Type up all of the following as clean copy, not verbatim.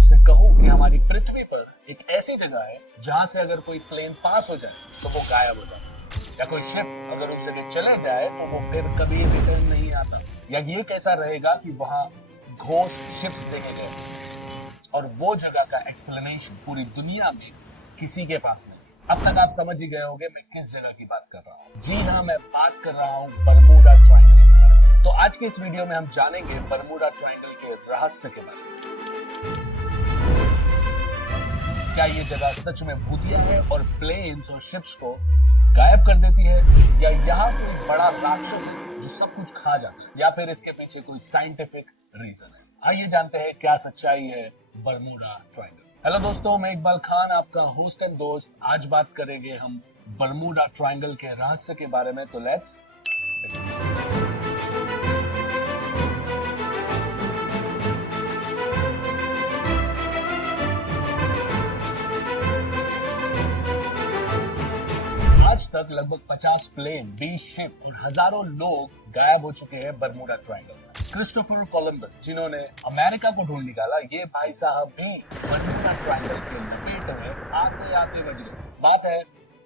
आपसे कहूं कि हमारी पृथ्वी पर एक ऐसी जगह है जहां से अगर कोई प्लेन पास हो जाए तो वो गायब हो जाता है, या कोई शिप अगर उस जगह चले जाए तो वो फिर कभी रिटर्न नहीं आता, या ये कैसा रहेगा कि वहां घोस्ट शिप्स देखे गए और वो जगह का एक्सप्लेनेशन पूरी दुनिया में किसी के पास नहीं। अब तक आप समझ ही गए होंगे मैं किस जगह की बात कर रहा हूँ। जी हाँ, मैं बात कर रहा हूँ बरमूडा ट्रायंगल के बारे में। तो आज के इस वीडियो में हम जानेंगे बरमूडा ट्रायंगल के रहस्य के बारे में। क्या ये जगह सच में भूतिया है और प्लेन्स और शिप्स को गायब कर देती है, या यहाँ कोई बड़ा राक्षस है जो सब कुछ खा जाता है, या फिर इसके पीछे कोई साइंटिफिक रीजन है। आइए जानते हैं क्या सच्चाई है बरमूडा ट्रायंगल। हेलो दोस्तों, मैं इकबाल खान, आपका होस्ट एंड दोस्त। आज बात करेंगे हम बरमूडा ट्रायंगल के रहस्य के बारे में। तो लेट्स आज तक लगभग 50 प्लेन, 20 शिप और हजारों लोग गायब हो चुके हैं बरमूडा ट्रायंगल में। क्रिस्टोफर कोलंबस, जिन्होंने अमेरिका को ढूंढ निकाला, ये भाई साहब भी बरमूडा ट्रायंगल के लपेट में आते आते बच गए। बात है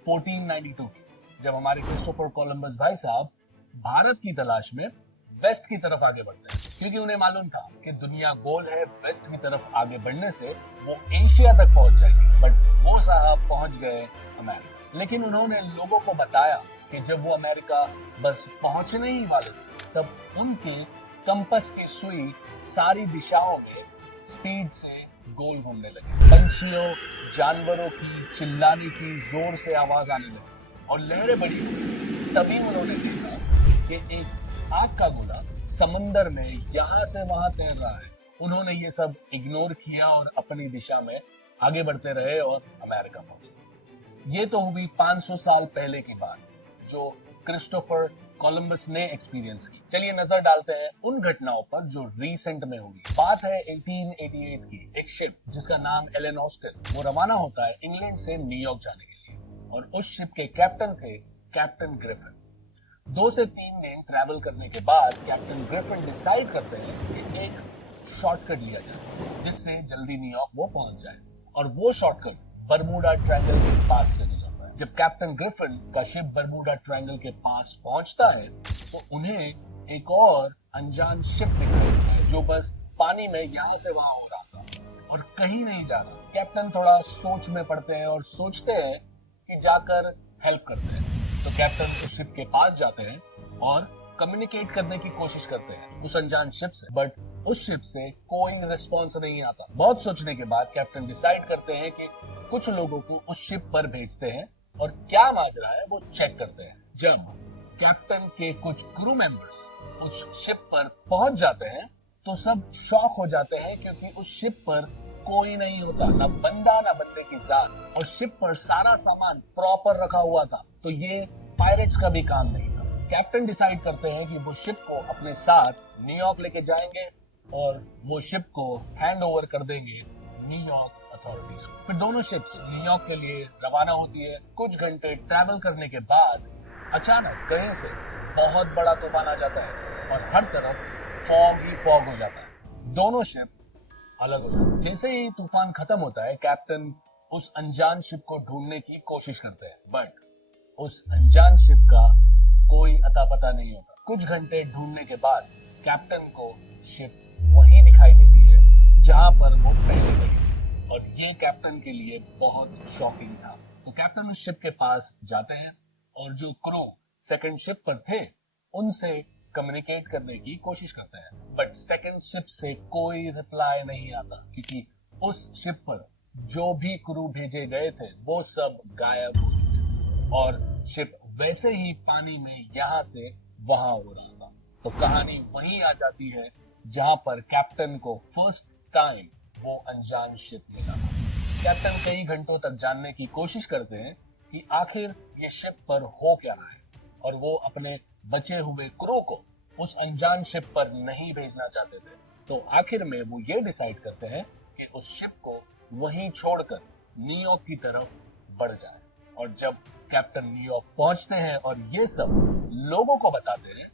1492 की, जब हमारे क्रिस्टोफर कोलंबस भाई साहब भारत की तलाश में वेस्ट की तरफ आगे बढ़ते हैं, क्योंकि उन्हें मालूम था कि दुनिया गोल है, वेस्ट की तरफ आगे बढ़ने से वो एशिया तक पहुंच जाएगी। बट वो साहब पहुंच गए अमेरिका। लेकिन उन्होंने लोगों को बताया कि जब वो अमेरिका बस पहुंचने ही वाले थे, तब उनके कंपस की सुई सारी दिशाओं में स्पीड से गोल घूमने लगी। पंछियों, जानवरों की चिल्लाने की जोर से आवाज आने लगी और लहरें बड़ी हुई। तभी उन्होंने देखा कि एक आग का गोला समंदर में यहाँ से वहां तैर रहा है। उन्होंने ये सब इग्नोर किया और अपनी दिशा में आगे बढ़ते रहे और अमेरिका पहुंचे। ये तो हुई 500 साल पहले की बात, जो क्रिस्टोफर कोलंबस ने एक्सपीरियंस की। चलिए नजर डालते हैं उन घटनाओं पर जो रीसेंट में हुई। बात है 1888 की। एक शिप जिसका नाम एलन ऑस्टिन, वो रवाना होता है इंग्लैंड से न्यूयॉर्क जाने के लिए, और उस शिप के कैप्टन थे कैप्टन ग्रिफिन। 2 से 3 दिन ट्रैवल करने के बाद कैप्टन ग्रिफिन डिसाइड करते हैं कि एक शॉर्टकट लिया जाए जिससे जल्दी न्यूयॉर्क वो पहुंच जाए, और वो शॉर्टकट बरमूडा ट्रायंगल के पास से गुजरता है। जब कैप्टन ग्रिफिन का शिप बरमूडा ट्रायंगल के पास पहुंचता है तो उन्हें एक और अनजान शिप दिखाई देता है जो बस पानी में यहाँ से वहां हो रहा था और कहीं नहीं जा रहा। कैप्टन थोड़ा सोच में पड़ते हैं और सोचते हैं कि जाकर हेल्प करते हैं। तो कैप्टन उस शिप के पास जाते हैं और कम्युनिकेट करने की कोशिश करते हैं उस अनजान शिप से, बट उस शिप से कोई रिस्पॉन्स नहीं आता। बहुत सोचने के बाद कैप्टन डिसाइड करते हैं कि कुछ लोगों को उस शिप पर भेजते हैं और क्या माजरा है वो चेक करते हैं। जब कैप्टन के कुछ क्रू मेंबर्स उस शिप पर पहुंच जाते हैं तो सब शॉक हो जाते हैं, क्योंकि उस शिप पर कोई नहीं होता, ना बंदा ना बंदे की जान, और शिप पर सारा सामान प्रॉपर रखा हुआ था। तो ये पायरेट्स का भी काम नहीं था। कैप्टन डिसाइड करते हैं कि वो शिप को अपने साथ न्यूयॉर्क लेके जाएंगे और वो शिप को हैंड ओवर कर देंगे न्यूयॉर्क अथॉरिटीज को। फिर दोनों शिप्स न्यूयॉर्क के लिए रवाना होती है। कुछ घंटे ट्रैवल करने के बाद अचानक कहीं से बहुत बड़ा तूफान आ जाता है और हर तरफ फॉग ही फॉग हो जाता है। दोनों शिप अलग हो जाते हैं। जैसे ही तूफान खत्म होता है, कैप्टन उस अनजान शिप को ढूंढने की कोशिश करते हैं, बट उस अनजान शिप का कोई अता पता नहीं होता। कुछ घंटे ढूंढने के बाद कैप्टन को शिप वही दिखाई देती है जहां पर वो पहले गई थी, और ये कैप्टन के लिए बहुत शॉकिंग था। तो कैप्टन उस शिप के पास जाते हैं और जो क्रू सेकंड शिप पर थे उनसे कम्युनिकेट करने की कोशिश करते हैं, बट सेकंड शिप से कोई रिप्लाई नहीं आता, क्योंकि उस शिप पर जो भी क्रू भेजे गए थे वो सब गायब हो चुके और शिप वैसे ही पानी में यहाँ से वहां हो रहा था। तो कहानी वहीं आ जाती है जहां पर कैप्टन को फर्स्ट टाइम वो अनजान शिप मिला। कैप्टन कई घंटों तक जानने की कोशिश करते हैं कि आखिर ये शिप पर हो क्या रहा है, और वो अपने बचे हुए क्रू को उस अनजान शिप पर नहीं भेजना चाहते थे। तो आखिर में वो ये डिसाइड करते हैं कि उस शिप को वहीं छोड़कर न्यूयॉर्क की तरफ बढ़ जाए। और जब कैप्टन न्यूयॉर्क पहुंचते हैं और ये सब लोगों को बताते हैं,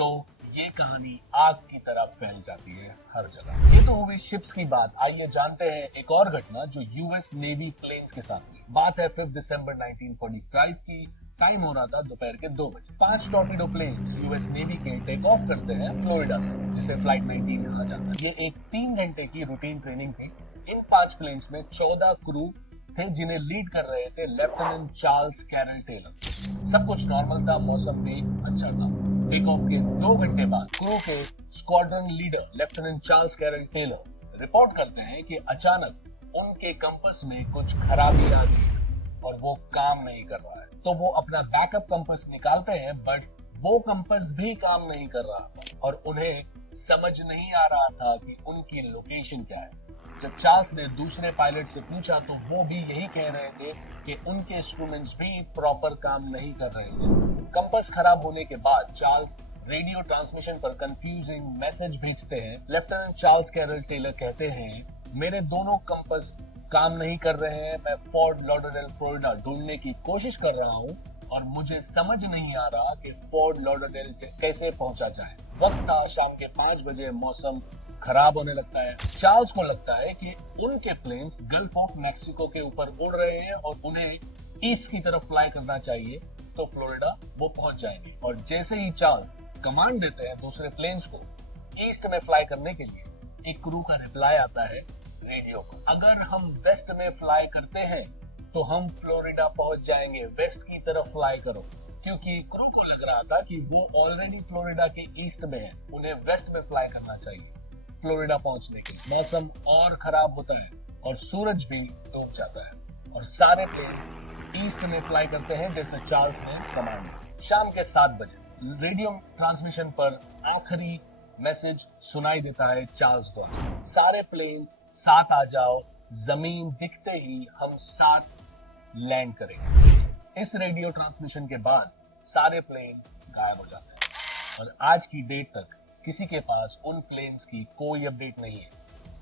तो ये कहानी आग की तरह फैल जाती है हर जगह। ये तो हुई शिप्स की बात। आइए जानते हैं एक और घटना जो यूएस नेवी प्लेन्स के साथ हुई। बात है 5 दिसंबर 1945 की। टाइम हो रहा था दोपहर के 2 बजे। 5 टॉर्पीडो प्लेन्स यूएस नेवी के टेक ऑफ करते हैं फ्लोरिडा से, जिसे फ्लाइट 19 कहा जाता है। ये एक 3 घंटे की रूटीन ट्रेनिंग थी। इन 5 प्लेन्स में 14 क्रू थे, जिन्हें लीड कर रहे थे लेफ्टिनेंट चार्ल्स कैरल टेलर। सब कुछ नॉर्मल था, मौसम भी अच्छा था। टेक ऑफ के 2 घंटे बाद क्रू के squadron leader lieutenant Charles Carroll Taylor report करते हैं कि अचानक उनके कंपास में कुछ खराबी आ गई और वो काम नहीं कर रहा है। तो वो अपना बैकअप कंपास निकालते हैं, बट वो कंपास भी काम नहीं कर रहा था और उन्हें समझ नहीं आ रहा था कि उनकी लोकेशन क्या है। जब चार्ल्स ने दूसरे पायलट से पूछा तो वो भी यही कह रहे थे कि उनके इंस्ट्रूमेंट्स भी प्रॉपर काम नहीं कर रहे थे। कंपास खराब होने के बाद चार्ल्स रेडियो ट्रांसमिशन पर कंफ्यूजिंग मैसेज भेजते हैं। लेफ्टिनेंट चार्ल्स कैरल टेलर कहते हैं, मेरे दोनों कंपास काम नहीं कर रहे हैं। मैं फोर्ट लॉडरडेल फ्लोरिडा ढूंढने की कोशिश कर रहा हूँ और मुझे समझ नहीं आ रहा कि फोर्ट लॉडरडेल कैसे पहुंचा जाए। वक्त था शाम के 5 बजे। मौसम खराब होने लगता है। चार्ल्स को लगता है कि उनके प्लेन्स गल्फ ऑफ मैक्सिको के ऊपर उड़ रहे हैं और उन्हें ईस्ट की तरफ फ्लाई करना चाहिए, तो फ्लोरिडा वो पहुंच जाएंगे। और जैसे ही चार्ल्स कमांड देते हैं दूसरे प्लेन्स को ईस्ट में फ्लाई करने के लिए, एक क्रू का रिप्लाई आता है रेडियो पर, अगर हम वेस्ट में फ्लाई करते हैं तो हम फ्लोरिडा पहुंच जाएंगे, वेस्ट की तरफ फ्लाई करो। क्योंकि क्रू को लग रहा था कि वो ऑलरेडी फ्लोरिडा के ईस्ट में है, उन्हें वेस्ट में फ्लाई करना चाहिए फ्लोरिडा पहुंचने के लिए। मौसम और खराब होता है और सूरज भी डूब जाता है और सारे प्लेन्स ईस्ट में फ्लाई करते हैं जैसे चार्ल्स ने कमांड दी। शाम के 7 बजे रेडियो ट्रांसमिशन पर आखिरी मैसेज सुनाई देता है चार्ल्स द्वारा, सारे प्लेन्स साथ आ जाओ, जमीन दिखते ही हम साथ लैंड करेंगे। इस रेडियो ट्रांसमिशन के बाद सारे प्लेन्स गायब हो जाते हैं और आज की डेट तक किसी के पास उन प्लेन्स की कोई अपडेट नहीं है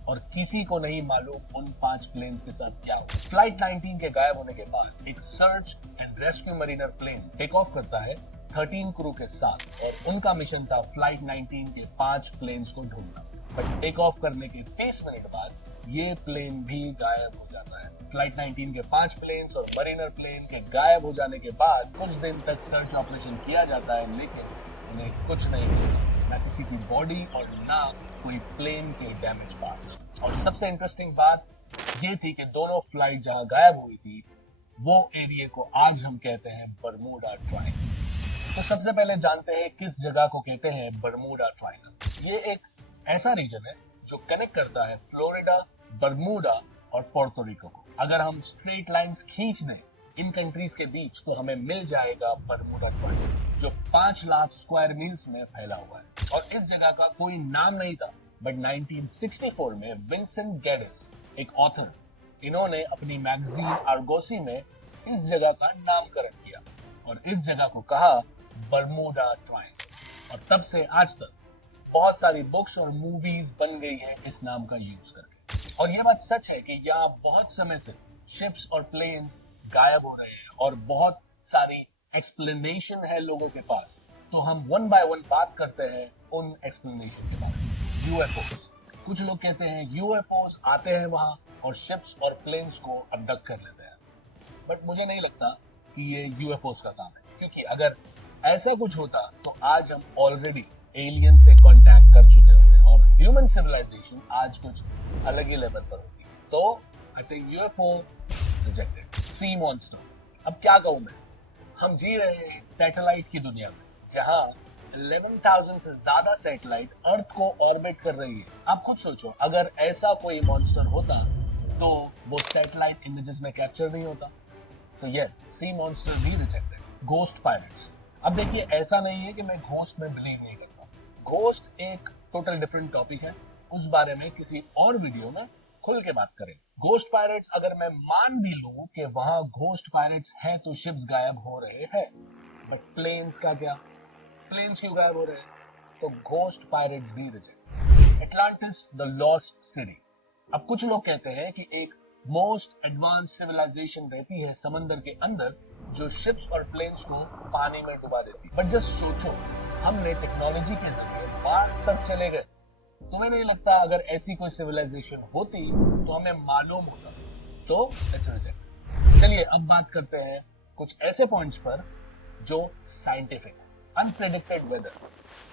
और किसी को नहीं मालूम उन 5 प्लेन्स के साथ क्या हुआ। फ्लाइट 19 के गायब होने के बाद एक search and rescue mariner plane take off करता है 13 क्रू के साथ और उनका मिशन था फ्लाइट 19 के 5 प्लेन्स को ढूंढना। बट टेक ऑफ करने के 30 मिनट बाद ये प्लेन भी गायब हो जाता है। फ्लाइट 19 के 5 प्लेन्स और मरीनर प्लेन के गायब हो जाने के बाद कुछ दिन तक सर्च ऑपरेशन किया जाता है, लेकिन उन्हें कुछ नहीं मिला, ना किसी की बॉडी और ना कोई प्लेन के डैमेज पार्ट। और सबसे इंटरेस्टिंग बात ये थी कि दोनों फ्लाइट जहां गायब हुई थी वो एरिया को आज हम कहते हैं बरमूडा ट्रायंगल। तो सबसे पहले जानते हैं किस जगह को कहते हैं बरमूडा ट्रायंगल। ये एक ऐसा रीजन है जो कनेक्ट करता है फ्लोरिडा, बरमूडा और पोर्टो रिको को। अगर हम स्ट्रेट लाइंस खींच दें इन कंट्रीज के बीच तो हमें मिल जाएगा बरमूडा ट्रायंगल, जो 5 लाख स्क्वायर मील्स में फैला हुआ है। और इस जगह का कोई नाम नहीं था, बट 1964 में विंसेंट गैडिस, एक ऑथर, इन्होंने अपनी मैगजीन आर्गोसी में इस जगह का नामकरण किया और इस जगह को कहा बरमूडा ट्रायंगल। और तब से आज तक बहुत सारी बुक्स और मूवीज बन गई है इस नाम का यूज करके। और यह बात सच है कि यहाँ बहुत समय से शिप्स और प्लेन्स गायब हो रहे हैं और बहुत सारी एक्सप्लेनेशन है लोगों के पास। तो हम वन बाय वन बात करते हैं उन एक्सप्लेनेशन के बारे में। यूएफओस, कुछ लोग कहते हैं यूएफओस आते हैं वहां और शिप्स और प्लेन्स को अबडक्ट कर लेते हैं, बट मुझे नहीं लगता कि ये यूएफओस का काम है, क्योंकि अगर ऐसा कुछ होता तो आज हम ऑलरेडी एलियन से कांटेक्ट कर चुके होते और ह्यूमन सिविलाइजेशन आज कुछ अलग ही लेवल पर होती। तो I think UFO rejected. Sea monster, अब क्या कहूं मैं, हम जी रहे हैं सैटेलाइट की दुनिया में जहां 11,000 से ज्यादा सैटेलाइट अर्थ को ऑर्बिट कर रही है। आप खुद सोचो, अगर ऐसा कोई मॉन्स्टर होता तो वो सैटेलाइट इमेजेस में कैप्चर नहीं होता। तो यस, सी मॉन्स्टर भी रिजेक्टेड। घोस्ट पायरेट्स, अब देखिए ऐसा नहीं है कि मैं घोस्ट में बिलीव नहीं करता। घोस्ट एक टोटल डिफरेंट टॉपिक है, उस बारे में किसी और वीडियो में खुल के बात करें। घोस्ट पायरेट्स अगर मैं मान भी लूं कि वहां घोस्ट पायरेट्स हैं तो शिप्स गायब हो रहे हैं, बट प्लेन्स का क्या, प्लेन्स क्यों गायब हो रहे हैं? तो घोस्ट पायरेट्स भी reject. Atlantis the lost city, अब कुछ लोग कहते हैं कि एक मोस्ट एडवांस सिविलाइजेशन रहती है समंदर के अंदर जो शिप्स और प्लेन्स को पानी में डुबा देती। बट जस्ट सोचो, हमने टेक्नोलॉजी के जरिए मार्स तक चले गए। तुम्हें नहीं लगता अगर ऐसी कोई सिविलाइजेशन होती तो हमें मालूम होता? तो लेट्स रिजेक्ट। चलिए अब बात करते हैं कुछ ऐसे पॉइंट्स पर जो साइंटिफिक है। अनप्रेडिक्टेड वेदर,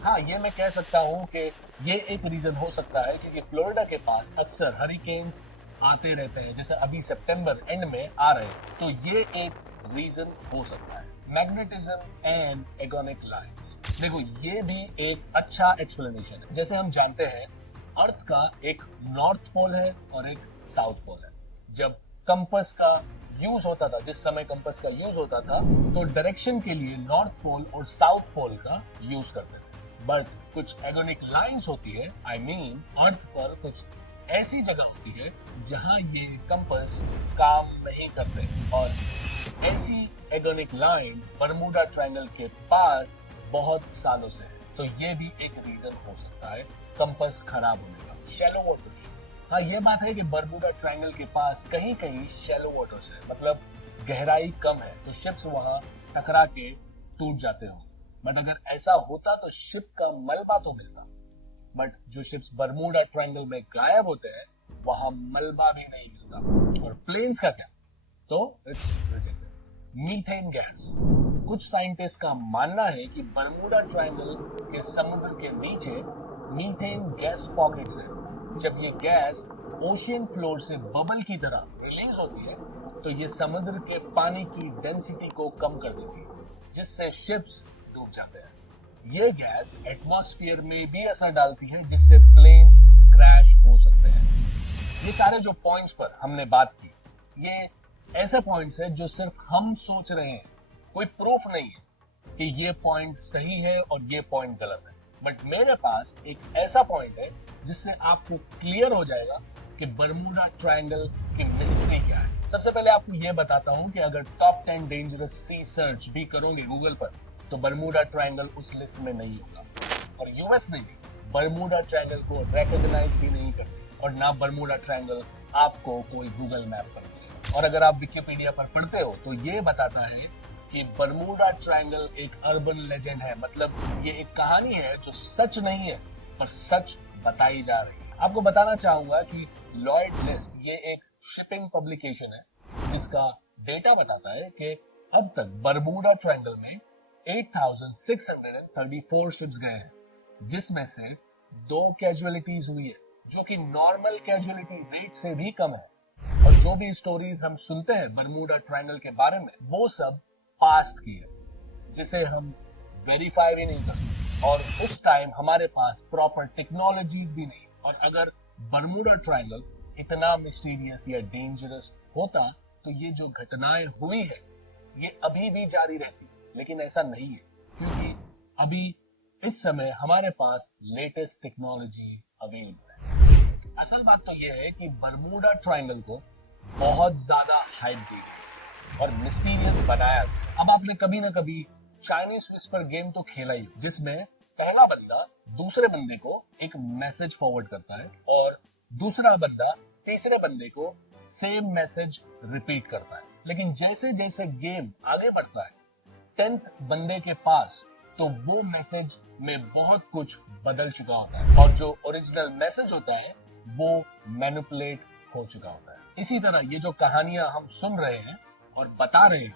हाँ ये मैं कह सकता हूँ कि ये एक रीजन हो सकता है क्योंकि फ्लोरिडा के पास अक्सर हरिकेन्स आते रहते हैं, जैसे अभी सितंबर एंड में आ रहे हैं, तो ये एक रीजन हो सकता है। मैग्नेटिज्म एंड एगोनिक लाइंस, देखो ये भी एक अच्छा एक्सप्लेनेशन है। जैसे हम जानते हैं अर्थ का एक नॉर्थ पोल है और एक साउथ पोल है। जब कंपास का यूज होता था, जिस समय कंपास का यूज होता था, तो डायरेक्शन के लिए नॉर्थ पोल और साउथ पोल का यूज करते थे। बट कुछ एगोनिक लाइंस होती है, आई मीन अर्थ पर कुछ ऐसी जगह होती है जहां ये कंपास काम नहीं करते, और ऐसी एगोनिक लाइन बरमूडा ट्रायंगल के पास बहुत सालों से है। तो ये भी एक रीजन हो सकता है कंपास खराब होने का। शैलो वाटर्स, हाँ ये बात है कि बरमूडा ट्रायंगल के पास कहीं कहीं शैलो वाटर्स है, मतलब गहराई कम है, तो शिप्स वहां टकरा के टूट जाते हो। बट अगर ऐसा होता तो शिप का मलबा तो मिलता, बट जो शिप्स बरमूडा ट्रायंगल में गायब होते हैं वहां मलबा भी नहीं मिलता। और प्लेन्स का क्या? तो इट्स रिजेक्टेड। मीथेन गैस, कुछ साइंटिस्ट का मानना है कि बरमूडा ट्रायंगल के समुद्र के नीचे मीथेन गैस पॉकेट्स है। जब ये गैस ओशियन फ्लोर से बबल की तरह रिलीज होती है तो ये समुद्र के पानी की डेंसिटी को कम कर देती है, जिससे शिप्स डूब जाते हैं। ये गैस एटमॉस्फेयर में भी असर डालती है, जिससे प्लेन्स क्रैश हो सकते हैं। ये सारे जो पॉइंट्स पर हमने बात की, ये ऐसे पॉइंट्स हैं जो सिर्फ हम सोच रहे हैं, कोई प्रूफ नहीं है कि ये पॉइंट सही है और ये पॉइंट गलत है। बट मेरे पास एक ऐसा पॉइंट है जिससे आपको क्लियर हो जाएगा कि बरमूडा ट्रायंगल की मिस्ट्री क्या है। सबसे पहले आपको ये बताता हूँ कि अगर टॉप 10 डेंजरस सी सर्च भी करोगे गूगल पर तो बरमूडा ट्रायंगल उस लिस्ट में नहीं होगा। और यूएस ने भी बरमूडा ट्रायंगल को रिकॉग्नाइज भी नहीं करते, और ना बरमूडा ट्रायंगल आपको कोई गूगल मैप पर मिलेगा। और अगर आप विकिपीडिया पर पढ़ते हो तो ये बताता है कि बरमूडा ट्रायंगल एक अर्बन लेजेंड है, मतलब ये एक कहानी है जो सच नहीं है पर सच बताई जा रही है। आपको बताना चाहूंगा कि लॉयड लिस्ट ये एक शिपिंग पब्लिकेशन है जिसका डेटा बताता है कि अब तक बरमूडा ट्रायंगल में 8,634 शिप्स गए हैं, जिसमें से 2 कैजुअलिटीज हुई है, जो कि नॉर्मल कैजुअलिटी रेट से भी कम है। और जो भी स्टोरीज हम सुनते हैं बरमूडा ट्रायंगल के बारे में, वो सब पास्ट की है, जिसे हम वेरीफाई भी नहीं कर सकते। और उस टाइम हमारे पास प्रॉपर टेक्नोलॉजीज भी नहीं। और अगर बरमूडा ट्रायंगल इतना मिस्टीरियस या डेंजरस होता तो ये जो घटनाएं हुई है ये अभी भी जारी रहती, लेकिन ऐसा नहीं है क्योंकि अभी इस समय हमारे पास लेटेस्ट टेक्नोलॉजी अवेलेबल है। असल बात तो ये है कि बरमूडा ट्रायंगल को बहुत ज्यादा हाइप दी गई और मिस्टीरियस बनाया गया। अब आपने कभी ना कभी चाइनीज विस्पर गेम तो खेला ही, जिसमें पहला बंदा दूसरे बंदे को एक मैसेज फॉरवर्ड करता है और दूसरा बंदा तीसरे बंदे को सेम मैसेज रिपीट करता है। लेकिन जैसे जैसे गेम आगे बढ़ता है 10th बंदे के पास तो वो मैसेज में बहुत कुछ बदल चुका होता है और जो ओरिजिनल मैसेज होता है वो मैनिपुलेट हो चुका होता है। इसी तरह ये जो कहानियां हम सुन रहे हैं और बता रहे हैं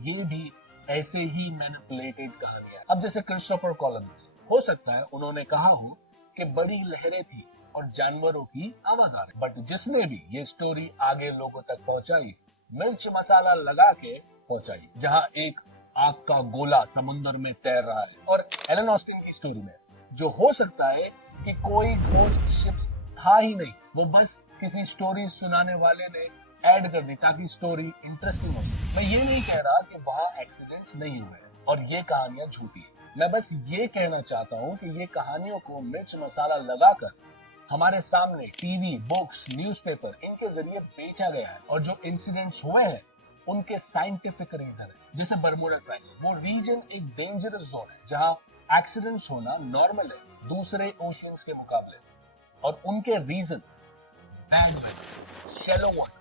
ये भी ऐसे ही मैनिपुलेटेड कहानियां। अब जैसे क्रिस्टोफर कोलंबस, हो सकता है उन्होंने कहा हो कि बड़ी लहरें थी और जानवरों की आवाज आ रही, बट जिसने भी ये स्टोरी आगे लोगों तक पहुंचाई मिर्च मसाला लगा के पहुंचाई, जहां एक आग का गोला समुद्र में तैर रहा है। और एलन ऑस्टिन की स्टोरी में जो हो सकता है कि कोई घोस्ट शिप्स था ही नहीं, वो बस किसी स्टोरी सुनाने वाले ने ऐड कर दी ताकि स्टोरी इंटरेस्टिंग हो सके। मैं ये नहीं कह रहा कि वहां एक्सीडेंट्स नहीं हुए और ये कहानियां झूठी है। मैं बस ये कहना चाहता हूँ कि ये कहानियों को मिर्च मसाला लगाकर हमारे सामने टीवी, बुक्स, न्यूज़पेपर इनके जरिए बेचा गया है और जो इंसिडेंट्स हुए हैं उनके साइंटिफिक रीजन है। जैसे बरमूडा ट्रायंगल, वो रीजन एक डेंजरस जोन है जहां एक्सीडेंट्स होना नॉर्मल है दूसरे ओशियंस के मुकाबले, और उनके region bad weather, shallow water,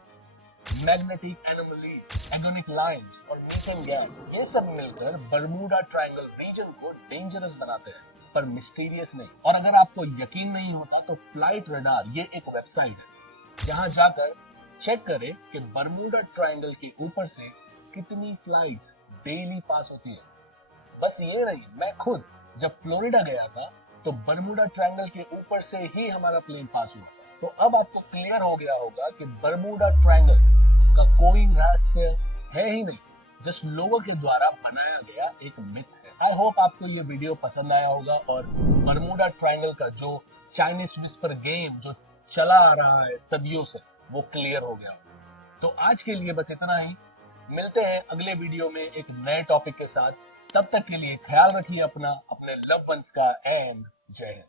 magnetic anomalies, agonic lines और मीथेन गैस, ये सब मिलकर बर्मुडा ट्रायंगल रीजन को डेंजरस बनाते हैं, पर मिस्टीरियस नहीं। और अगर आपको यकीन नहीं होता तो फ्लाइट रडार ये एक वेबसाइट है, जहां जाकर चेक करें कि बर्मुडा ट्रायंगल के ऊपर से कितनी फ्लाइट्स डेली पास होती है। बस ये नहीं, मैं खुद जब फ्लोरिडा गया था तो बर्मुडा ट्रायंगल के ऊपर से ही हमारा प्लेन पास हुआ। तो अब आपको क्लियर हो गया होगा कि बर्मुडा ट्रायंगल का कोई रहस्य है ही नहीं, जस्ट लोगों के द्वारा बनाया गया एक मिथ है। आई होप आपको ये वीडियो पसंद आया होगा और बर्मुडा ट्रायंगल का जो चाइनीज विस्पर गेम जो चला आ रहा है सदियों से, वो क्लियर हो गया। तो आज के लिए बस इतना ही। मिलते हैं अगले वीडियो में एक नए टॉपिक के साथ। तब तक के लिए ख्याल रखिए अपना, अपने लव वंस का, एंड जय हिंद।